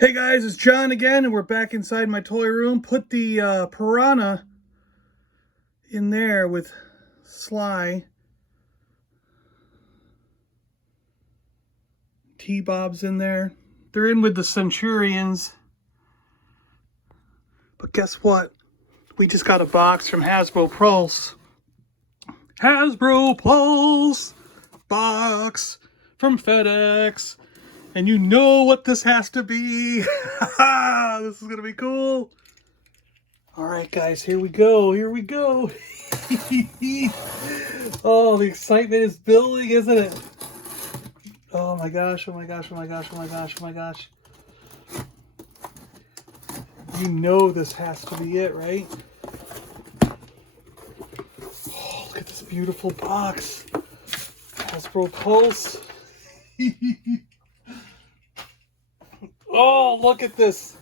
Hey guys, it's John again, and we're back inside my toy room. Put the piranha in there with Sly. T-Bob's in there. They're in with the Centurions. But guess what? We just got a box from Hasbro Pulse. Hasbro Pulse box from FedEx. And you know what this has to be. This is going to be cool. All right, guys, here we go. Here we go. Oh, the excitement is building, isn't it? Oh my gosh, oh my gosh, oh my gosh, oh my gosh, oh my gosh. You know this has to be it, right? Oh, look at this beautiful box. Hasbro Pulse. Oh, look at this.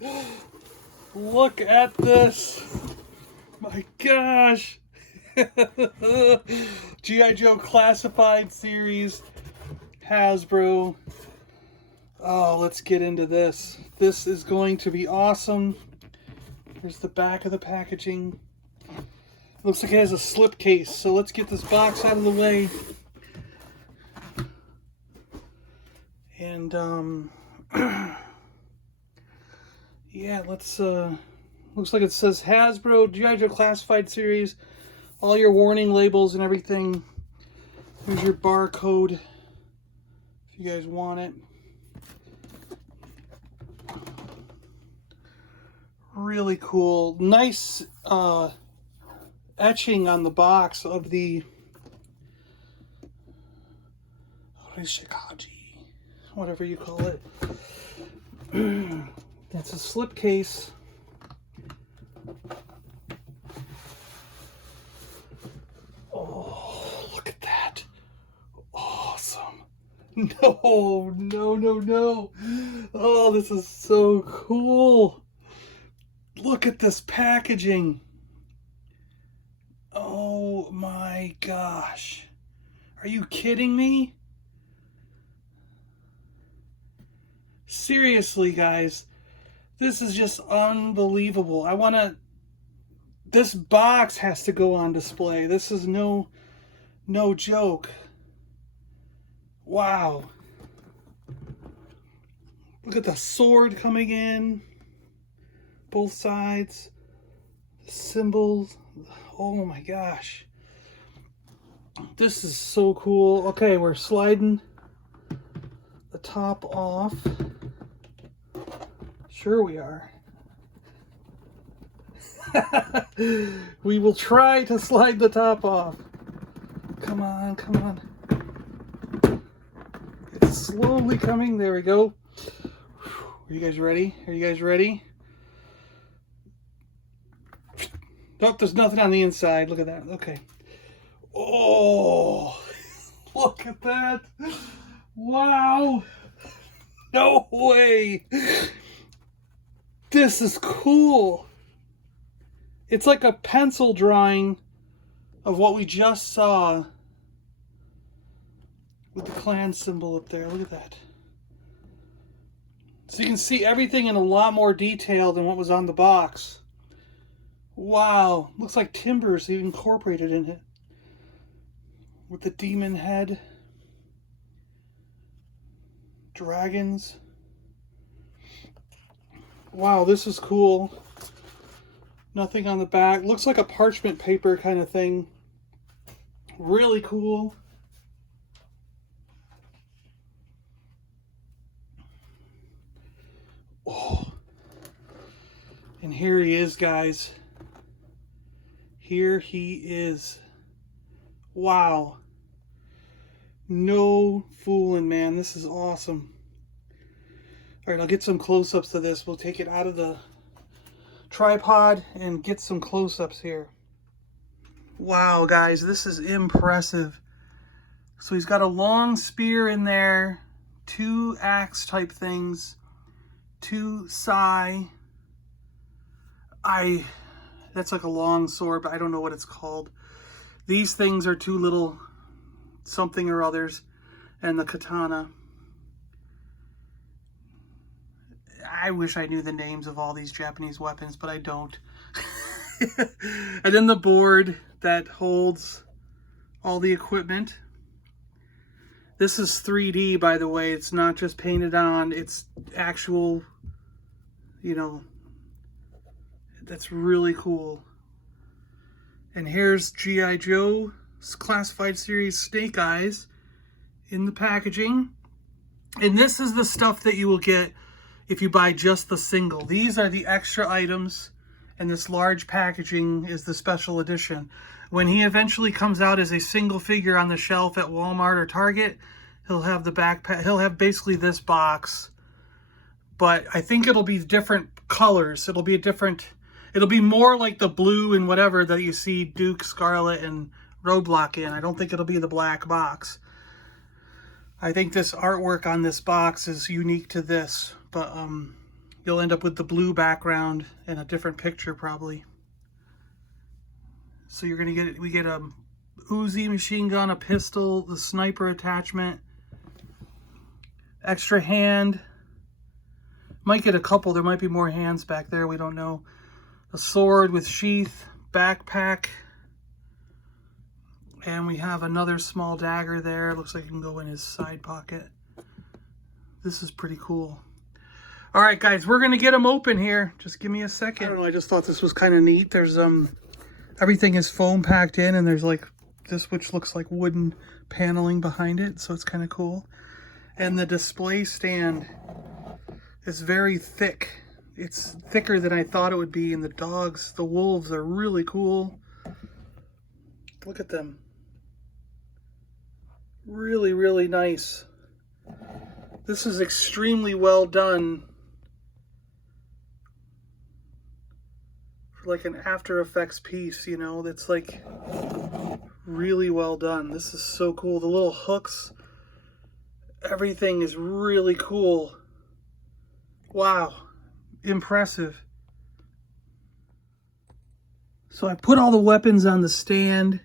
Look at this. My gosh. G.I. Joe Classified Series. Hasbro. Oh, let's get into this. This is going to be awesome. Here's the back of the packaging. Looks like it has a slip case, so let's get this box out of the way. And yeah, let's looks like it says Hasbro G.I. Joe Classified Series. All your warning labels and everything. Here's your barcode if you guys want it. Really cool. Nice etching on the box of the Shikaji, whatever you call it. That's a slip case. Oh, look at that. Awesome. No, no, no, no. Oh, this is so cool. Look at this packaging. Oh my gosh. Are you kidding me? Seriously, guys. This is just unbelievable. This box has to go on display. This is no joke. Wow. Look at the sword coming in. Both sides. The symbols. Oh my gosh. This is so cool. Okay, we're sliding the top off. Sure we are. We will try to slide the top off. Come on, come on. It's slowly coming. There we go. Are you guys ready? Are you guys ready? Nope, there's nothing on the inside. Look at that. Okay. Oh, look at that. Wow. No way. This is cool. It's like a pencil drawing of what we just saw with the clan symbol up there. Look at that. So you can see everything in a lot more detail than what was on the box. Wow. Looks like timbers incorporated in it. With the demon head. Dragons. Wow, this is cool. Nothing on the back. Looks like a parchment paper kind of thing. Really cool. Oh. And here he is, guys. Here he is. Wow. No fooling, man. This is awesome. All right, I'll get some close-ups of this. We'll take it out of the tripod and get some close-ups here. Wow, guys, this is impressive. So he's got a long spear in there, 2 axe type things, 2 sai. That's like a long sword, but I don't know what it's called. These things are 2 little something or others, and the katana. I wish I knew the names of all these Japanese weapons, but I don't. And then the board that holds all the equipment. This is 3D, by the way. It's not just painted on. It's actual, you know, that's really cool. And here's G.I. Joe's Classified Series Snake Eyes in the packaging. And this is the stuff that you will get if you buy just the single. These are the extra items, and this large packaging is the special edition. When he eventually comes out as a single figure on the shelf at Walmart or Target, he'll have the backpack. He'll have basically this box, but I think it'll be different colors. It'll be more like the blue and whatever that you see Duke, Scarlet, and Roadblock in. I don't think it'll be the black box. I think this artwork on this box is unique to this, but you'll end up with the blue background and a different picture probably. So you're gonna get, we get a Uzi machine gun, a pistol, the sniper attachment, extra hand. Might get a couple, there might be more hands back there, we don't know. A sword with sheath, backpack, and we have another small dagger there. Looks like it can go in his side pocket. This is pretty cool. All right, guys, we're gonna get them open here. Just give me a second. I don't know, I just thought this was kind of neat. There's everything is foam packed in, and there's like this, which looks like wooden paneling behind it, so it's kind of cool. And the display stand is very thick. It's thicker than I thought it would be, and the wolves are really cool. Look at them. Really, really nice. This is extremely well done for like an After Effects piece, you know, that's like really well done. This is so cool. The little hooks, everything is really cool. Wow. Impressive. So I put all the weapons on the stand.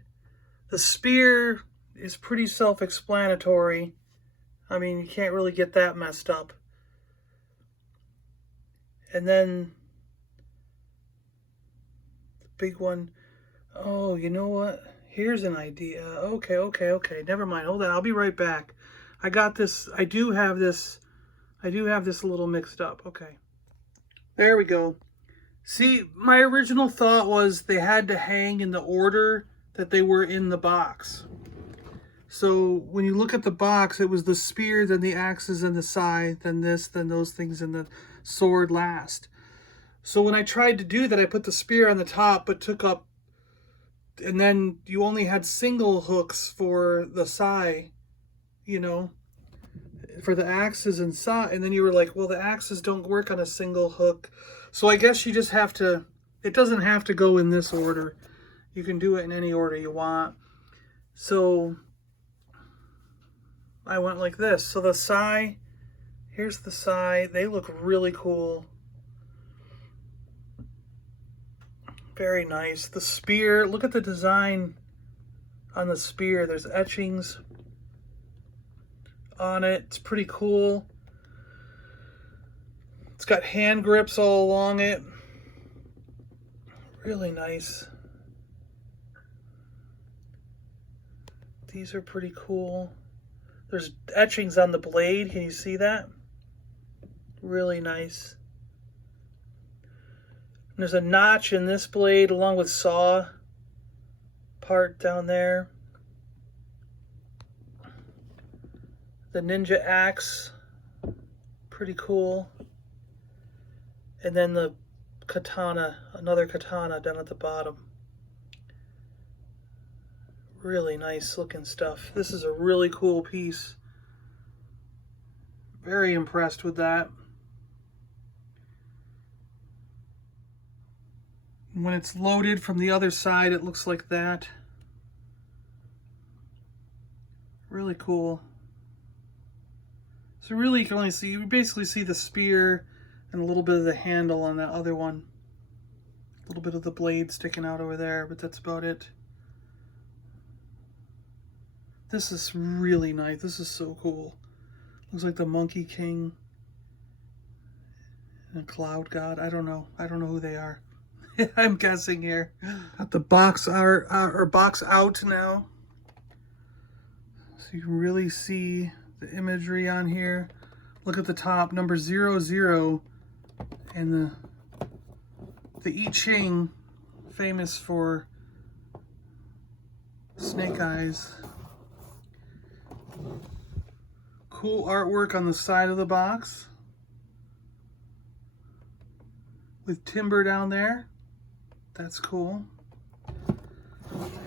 The spear is pretty self-explanatory. I mean, you can't really get that messed up. And then the big one. Oh, you know what? Here's an idea. Okay. Never mind. Hold on. I'll be right back. I got this. I do have this a little mixed up. Okay. There we go. See, my original thought was they had to hang in the order that they were in the box. So when you look at the box, it was the spear, then the axes, and the scythe, then this, then those things, and the sword last. So when I tried to do that, I put the spear on the top, but took up, and then you only had single hooks for the scythe, you know, for the axes and scythe, and then you were like, well, the axes don't work on a single hook. So I guess you just have to, it doesn't have to go in this order. You can do it in any order you want. So I went like this. So the scythe, here's the scythe. They look really cool. Very nice. The spear, look at the design on the spear. There's etchings on it. It's pretty cool. It's got hand grips all along it. Really nice. These are pretty cool. There's etchings on the blade. Can you see that? Really nice. And there's a notch in this blade along with saw part down there. The ninja axe, pretty cool. And then the katana, another katana down at the bottom. Really nice looking stuff. This is a really cool piece. Very impressed with that. When it's loaded from the other side, it looks like that. Really cool. So really you can only see, you basically see the spear and a little bit of the handle on that other one. A little bit of the blade sticking out over there, but that's about it. This is really nice. This is so cool. Looks like the Monkey King A cloud god. I don't know. I don't know who they are. I'm guessing here. Got the box art or box out now, so you can really see the imagery on here. Look at the top, number 00, and the I Ching, famous for snake eyes. Cool artwork on the side of the box with timber down there. That's cool.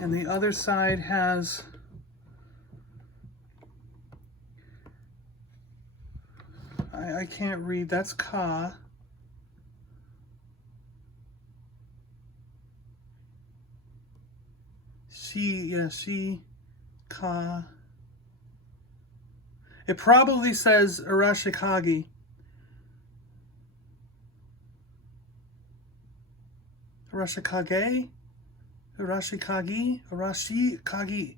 And the other side has I can't read. That's Ka. She, Ka. It probably says Arashikage. Arashikage? Arashikage? Arashikage?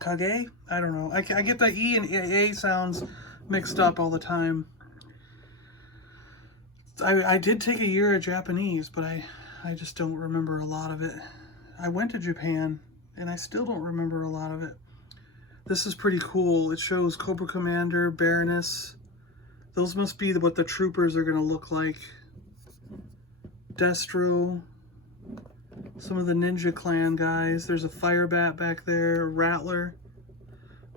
Kage? I don't know. I get the E and A sounds mixed up all the time. I did take a year of Japanese, but I just don't remember a lot of it. I went to Japan, and I still don't remember a lot of it. This is pretty cool. It shows Cobra Commander, Baroness. Those must be what the troopers are going to look like. Destro. Some of the Ninja Clan guys. There's a Firebat back there. Rattler.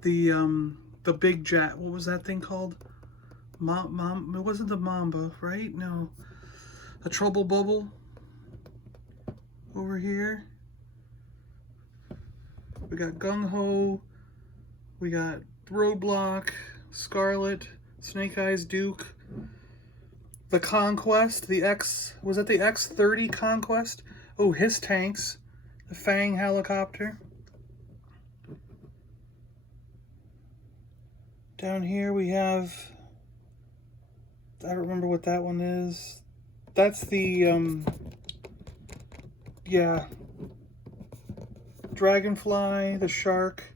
The big jet. What was that thing called? It wasn't the Mamba, right? No. A Trouble Bubble. Over here. We got Gung Ho. We got Roadblock. Scarlet. Snake Eyes Duke. The Conquest. Was it the X-30 Conquest? Oh, his tanks. The Fang helicopter. Down here we have, I don't remember what that one is. That's the, yeah. Dragonfly, the shark.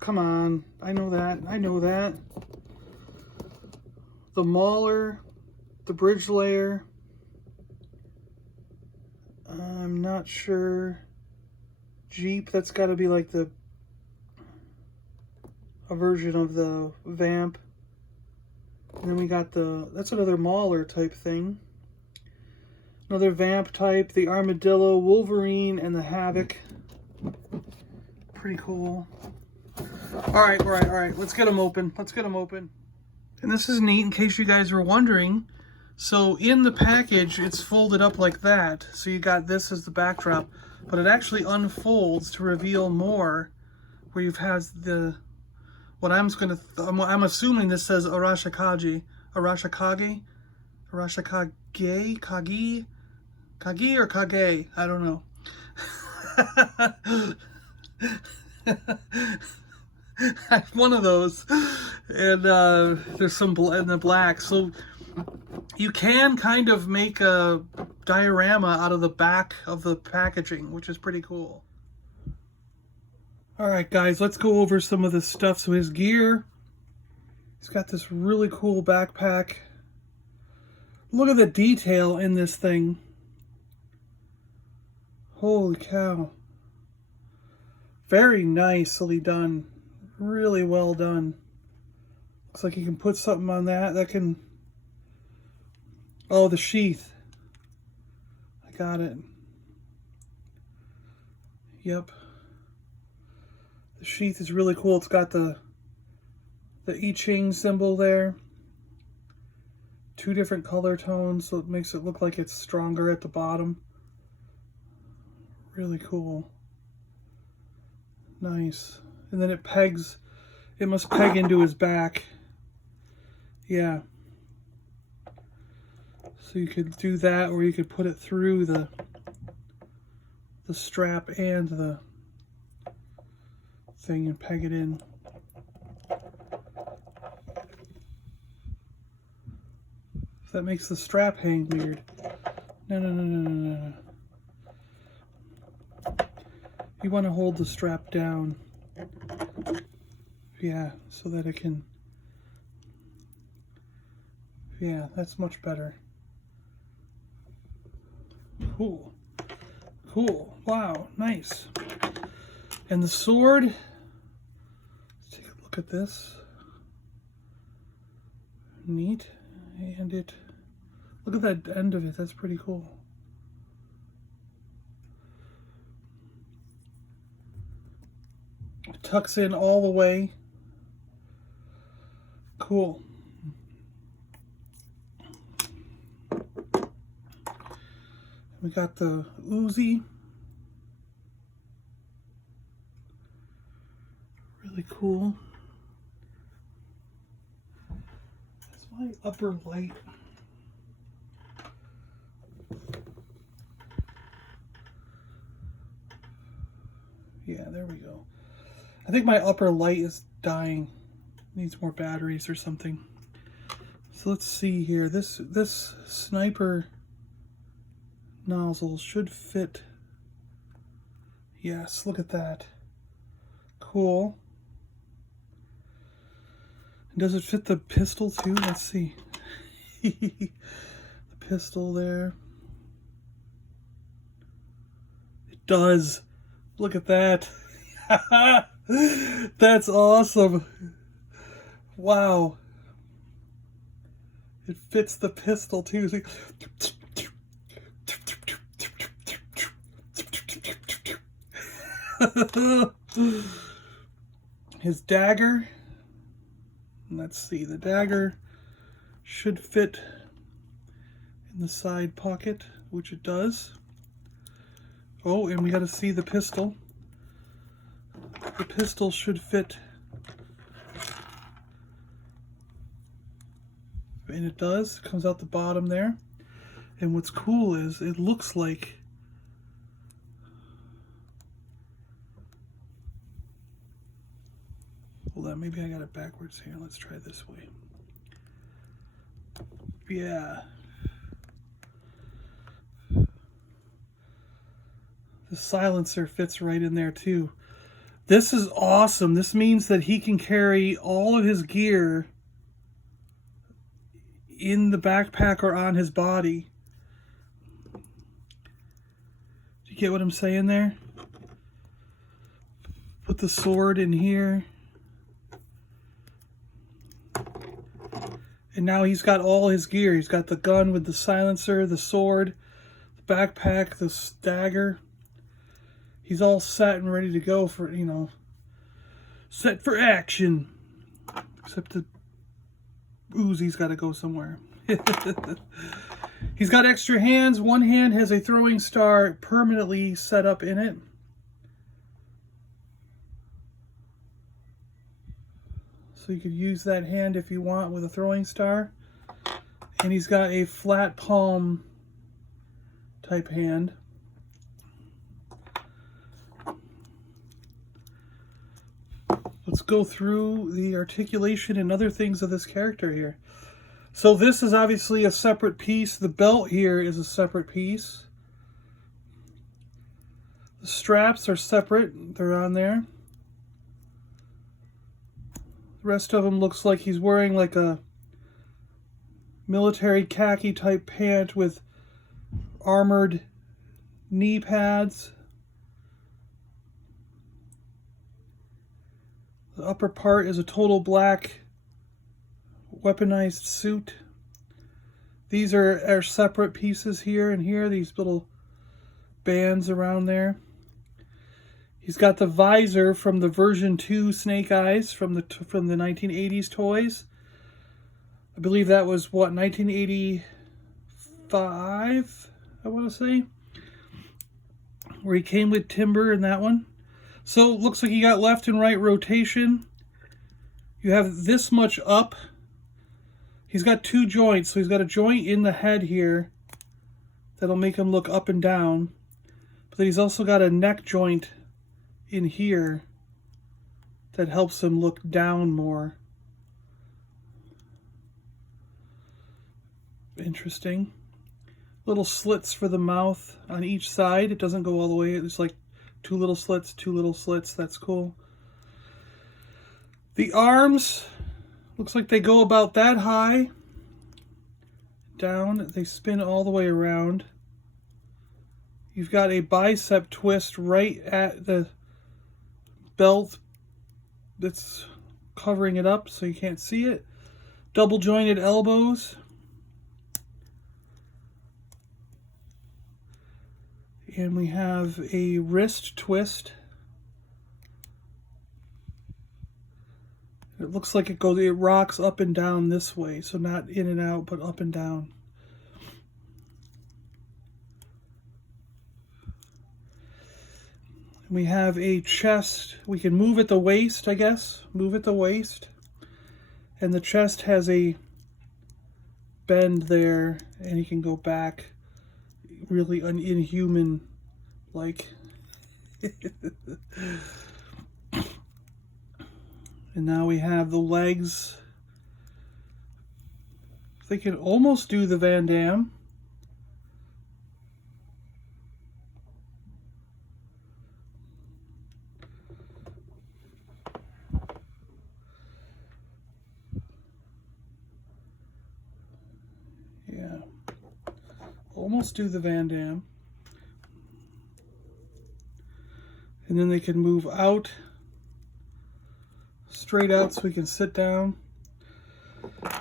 Come on, I know that, I know that. The Mauler, the Bridge Layer. I'm not sure. Jeep, that's got to be like a version of the Vamp. And then we got that's another Mauler type thing. Another Vamp type, the Armadillo, Wolverine, and the Havoc. Pretty cool. All right. Let's get them open. And this is neat in case you guys were wondering. So in the package, it's folded up like that. So you got this as the backdrop, but it actually unfolds to reveal more, where you've had what I'm assuming this says Arashikage, Kagi or Kage, I don't know. One of those, and there's some in the black, so you can kind of make a diorama out of the back of the packaging, which is pretty cool. Alright guys, let's go over some of this stuff. So his gear, he's got this really cool backpack. Look at the detail in this thing. Holy cow. Very nicely done. Really well done. Looks like you can put something on that can... Oh, the sheath. I got it. Yep. The sheath is really cool. It's got the I Ching symbol there. 2 different color tones, so it makes it look like it's stronger at the bottom. Really cool. Nice. And then it must peg into his back. Yeah. So you could do that, or you could put it through the strap and the thing and peg it in. That makes the strap hang weird. No. You want to hold the strap down. Yeah, so that it can... Yeah, that's much better. Cool. Cool. Wow, nice. And the sword, let's take a look at this. Neat. And it, look at that end of it, that's pretty cool. It tucks in all the way. Cool. We got the Uzi. Really cool. That's my upper light. Yeah, there we go. I think my upper light is dying. Needs more batteries or something. So let's see here. This sniper nozzle should fit. Yes, look at that. Cool. And does it fit the pistol too? Let's see. The pistol there. It does. Look at that. That's awesome. Wow. It fits the pistol too. See? His dagger. Let's see, the dagger should fit in the side pocket, which it does. Oh, and we got to see the pistol. The pistol should fit. And it does. It comes out the bottom there. And what's cool is it looks like hold on, maybe I got it backwards here. Let's try this way. Yeah. The silencer fits right in there too. This is awesome. This means that he can carry all of his gear in the backpack or on his body. Do you get what I'm saying there? Put the sword in here. And now he's got all his gear. He's got the gun with the silencer, the sword, the backpack, the dagger. He's all set and ready to go for, you know, set for action. Except the Uzi's got to go somewhere. He's got extra hands. One hand has a throwing star permanently set up in it. So you could use that hand if you want with a throwing star. And he's got a flat palm type hand. Let's go through the articulation and other things of this character here. So this is obviously a separate piece. The belt here is a separate piece. The straps are separate. They're on there. The rest of him looks like he's wearing like a military khaki type pant with armored knee pads. The upper part is a total black weaponized suit. These are separate pieces here and here, these little bands around there. He's got the visor from the version 2 Snake Eyes from the 1980s toys. I believe that was what, 1985, I want to say, where he came with Timber in that one. So it looks like you got left and right rotation. You have this much up. He's got two joints. So he's got a joint in the head here that'll make him look up and down. But then he's also got a neck joint in here that helps him look down more. Interesting. Little slits for the mouth on each side. It doesn't go all the way. It's like two little slits, two little slits. That's cool. The arms, looks like they go about that high. Down, they spin all the way around. You've got a bicep twist right at the belt that's covering it up so you can't see it. Double jointed elbows. And we have a wrist twist. It looks like it rocks up and down this way, so not in and out, but up and down. We have a chest. We can move at the waist, I guess. Move at the waist. And the chest has a bend there, and you can go back really inhuman like. And now we have the legs. They can almost do the Van Damme. Yeah. Almost do the Van Damme. And then they can move out. Straight out so we can sit down.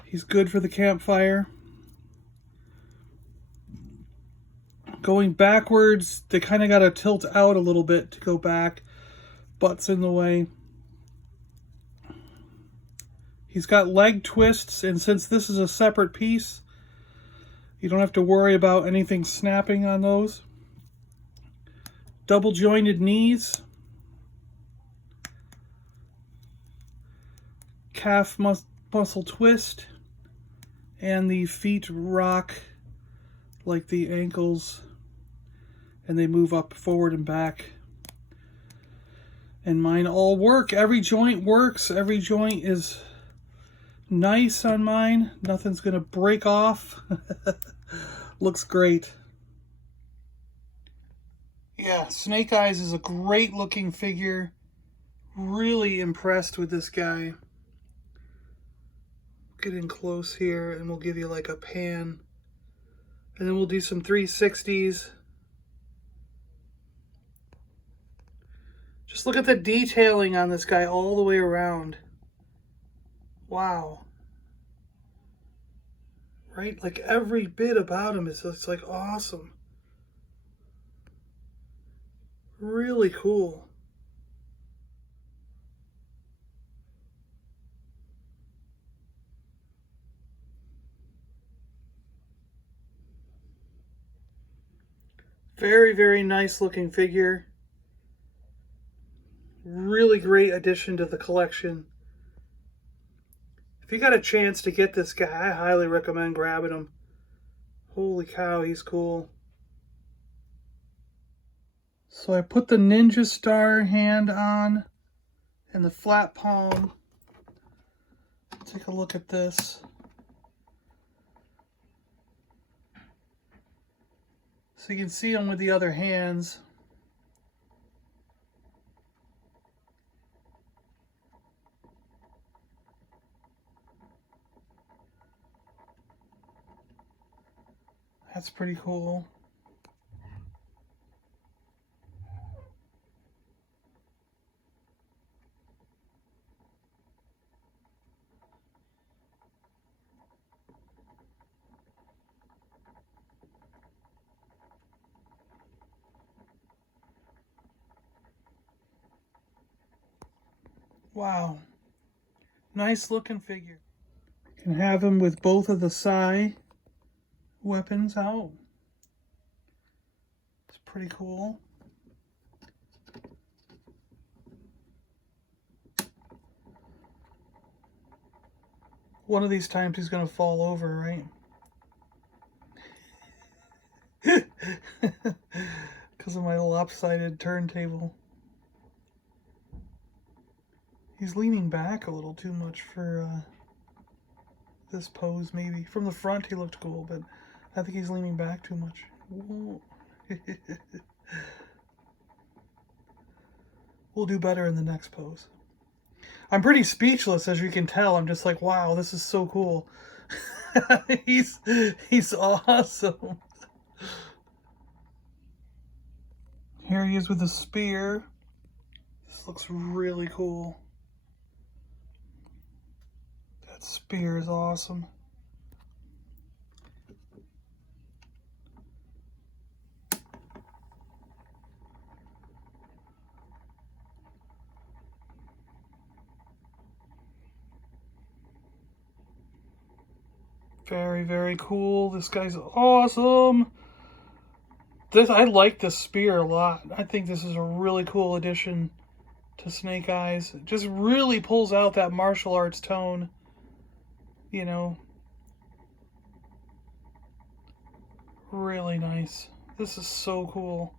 He's good for the campfire. Going backwards, they kind of got to tilt out a little bit to go back. Butt's in the way. He's got leg twists, and since this is a separate piece, you don't have to worry about anything snapping on those. Double jointed knees. Calf muscle twist, and the feet rock like the ankles, and they move up forward and back. And mine all work. Every joint works. Every joint is nice on mine. Nothing's gonna break off. Looks great. Yeah, Snake Eyes is a great looking figure. Really impressed with this guy. Get in close here and we'll give you like a pan. And then we'll do some 360s. Just look at the detailing on this guy all the way around. Wow. Right? Like every bit about him is just like awesome. Really cool. Very, very nice looking figure. Really great addition to the collection. If you got a chance to get this guy, I highly recommend grabbing him. Holy cow, he's cool. So I put the Ninja Star hand on and the flat palm. Take a look at this. So you can see them with the other hands. That's pretty cool. Wow. Nice looking figure. Can have him with both of the Sai weapons out. It's pretty cool. One of these times he's going to fall over, right? Because of my lopsided turntable. He's leaning back a little too much for this pose, maybe. From the front, he looked cool, but I think he's leaning back too much. We'll do better in the next pose. I'm pretty speechless, as you can tell. I'm just like, wow, this is so cool. He's awesome. Here he is with a spear. This looks really cool. That spear is awesome. Very, very cool. This guy's awesome. I like this spear a lot. I think this is a really cool addition to Snake Eyes. It just really pulls out that martial arts tone, you know. Really nice. This is so cool.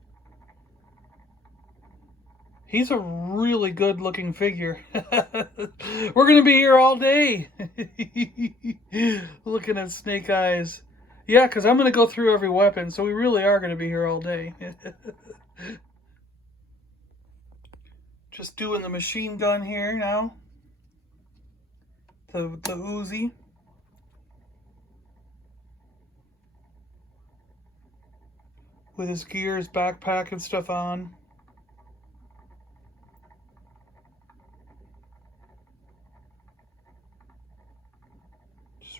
He's a really good looking figure. We're going to be here all day looking at Snake Eyes. Yeah, because I'm going to go through every weapon, so we really are going to be here all day. Just doing the machine gun here now. The Uzi. With his gear, his backpack and stuff on.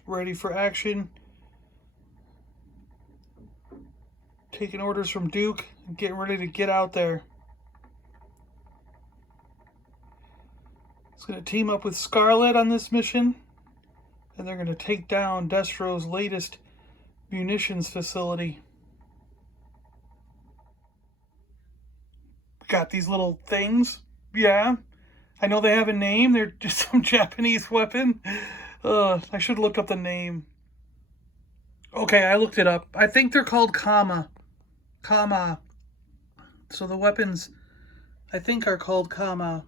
Ready for action. Taking orders from Duke and getting ready to get out there. He's going to team up with Scarlet on this mission. And they're going to take down Destro's latest munitions facility. Got these little things. Yeah. I know they have a name. They're just some Japanese weapon. I should have looked up the name. Okay, I looked it up. I think they're called Kama. Kama. So the weapons, I think, are called Kama.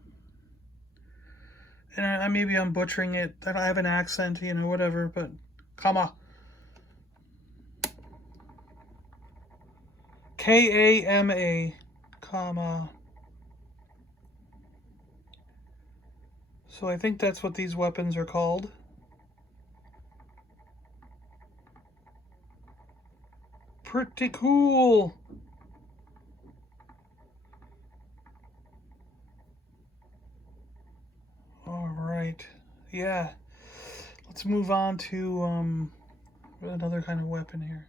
And maybe I'm butchering it. I don't have an accent, you know, whatever, but Kama. K-A-M-A. Kama. So I think that's what these weapons are called. Pretty cool. All right. Yeah. Let's move on to another kind of weapon here.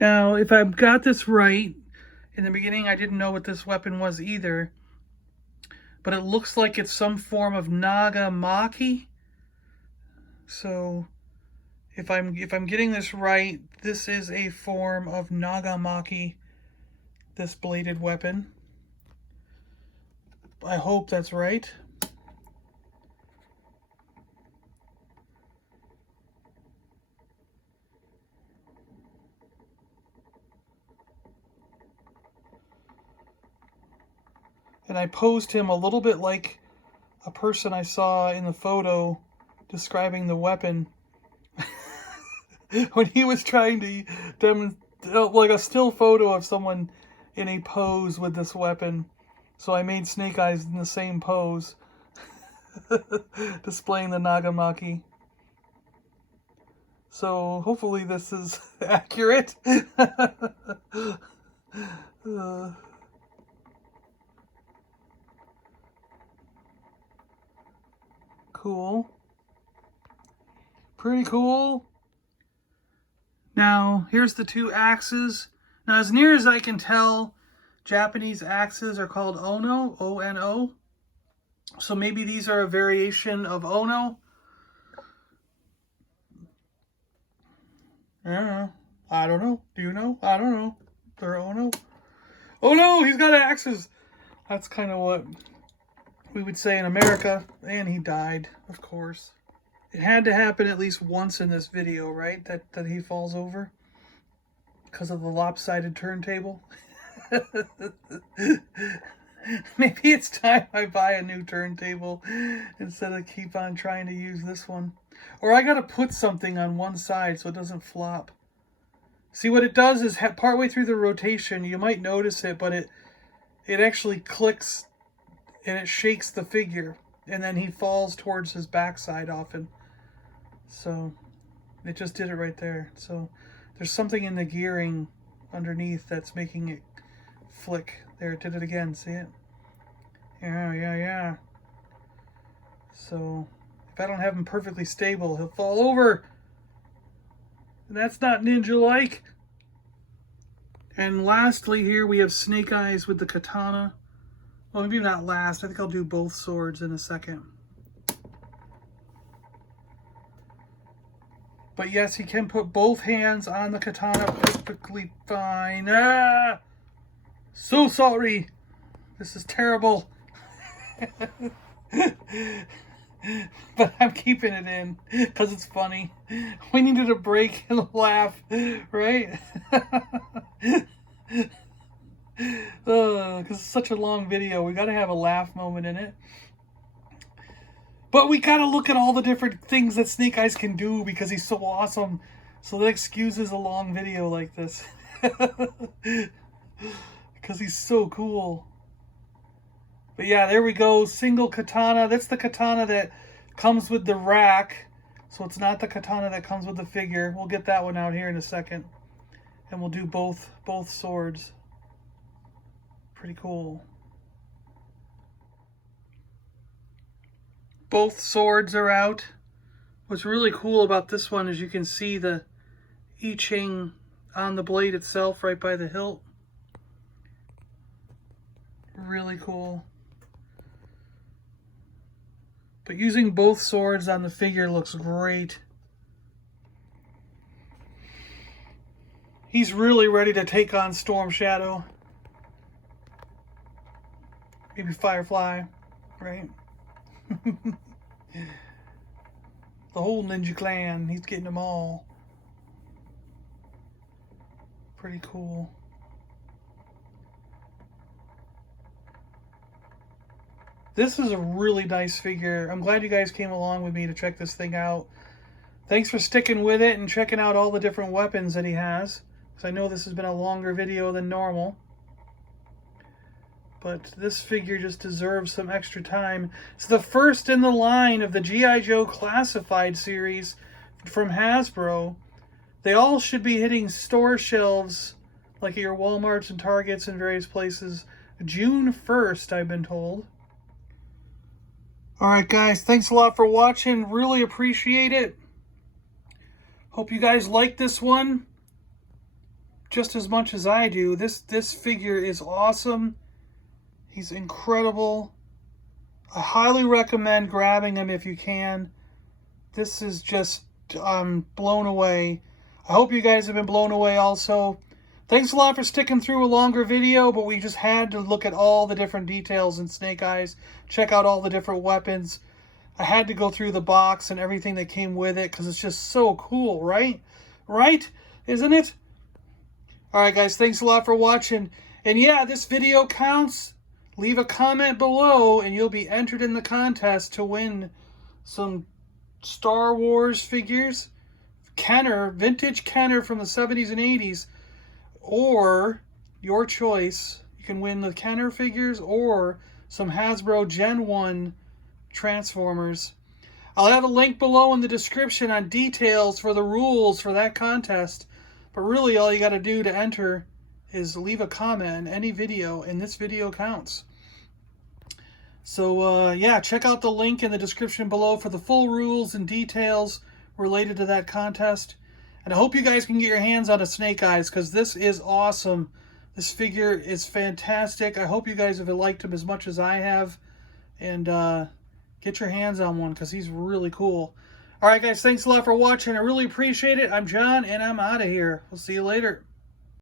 Now, if I've got this right, in the beginning I didn't know what this weapon was either, but it looks like it's some form of nagamaki. So if I'm getting this right, this is a form of nagamaki, this bladed weapon. I hope that's right. And I posed him a little bit like a person I saw in the photo describing the weapon. When he was trying to demonstrate, like a still photo of someone in a pose with this weapon. So I made Snake Eyes in the same pose, displaying the nagamaki. So hopefully this is accurate. Cool. Pretty cool. Now, here's the two axes. Now, as near as I can tell, Japanese axes are called Ono, O-N-O. So maybe these are a variation of Ono. I don't know. I don't know. Do you know? I don't know. They're Ono. Oh no, he's got axes. That's kind of what we would say in America. And he died, of course. It had to happen at least once in this video, right? That he falls over because of the lopsided turntable. Maybe it's time I buy a new turntable instead of keep on trying to use this one. Or I gotta put something on one side so it doesn't flop. See, what it does is partway through the rotation, you might notice it, but it actually clicks and it shakes the figure. And then he falls towards his backside often. So it just did it right there. So there's something in the gearing underneath that's making it flick. There, it did it again. See it? Yeah. So, if I don't have him perfectly stable, he'll fall over. And that's not ninja-like. And lastly here, we have Snake Eyes with the katana. Well, maybe not last. I think I'll do both swords in a second. But yes, he can put both hands on the katana perfectly fine. Ah! So sorry. This is terrible. But I'm keeping it in because it's funny. We needed a break and laugh, right? Because it's such a long video. We got to have a laugh moment in it. But we got to look at all the different things that Snake Eyes can do because he's so awesome. So that excuses a long video like this. Because he's so cool. But yeah, there we go. Single katana. That's the katana that comes with the rack. So it's not the katana that comes with the figure. We'll get that one out here in a second. And we'll do both swords. Pretty cool. Both swords are out. What's really cool about this one is you can see the I Ching on the blade itself right by the hilt. Really cool. But using both swords on the figure looks great. He's really ready to take on Storm Shadow. Maybe Firefly, right? The whole Ninja Clan, he's getting them all. Pretty cool. This is a really nice figure. I'm glad you guys came along with me to check this thing out. Thanks for sticking with it and checking out all the different weapons that he has. Because I know this has been a longer video than normal. But this figure just deserves some extra time. It's the first in the line of the G.I. Joe Classified series from Hasbro. They all should be hitting store shelves, like at your Walmarts and Targets and various places, June 1st, I've been told. Alright guys, thanks a lot for watching. Really appreciate it. Hope you guys like this one just as much as I do. This figure is awesome. He's incredible. I highly recommend grabbing him if you can. This is just, I'm blown away. I hope you guys have been blown away also. Thanks a lot for sticking through a longer video, but we just had to look at all the different details in Snake Eyes, check out all the different weapons. I had to go through the box and everything that came with it because it's just so cool, right? Right? Isn't it? Alright guys, thanks a lot for watching. And yeah, this video counts. Leave a comment below and you'll be entered in the contest to win some Star Wars figures. Kenner, vintage Kenner from the 70s and 80s. Or, your choice, you can win the Kenner figures or some Hasbro Gen 1 Transformers. I'll have a link below in the description on details for the rules for that contest. But really all you got to do to enter is leave a comment in any video, and this video counts. So, yeah, check out the link in the description below for the full rules and details related to that contest. And I hope you guys can get your hands on a Snake Eyes because this is awesome. This figure is fantastic. I hope you guys have liked him as much as I have. And get your hands on one because he's really cool. Alright guys, thanks a lot for watching. I really appreciate it. I'm John and I'm out of here. We'll see you later.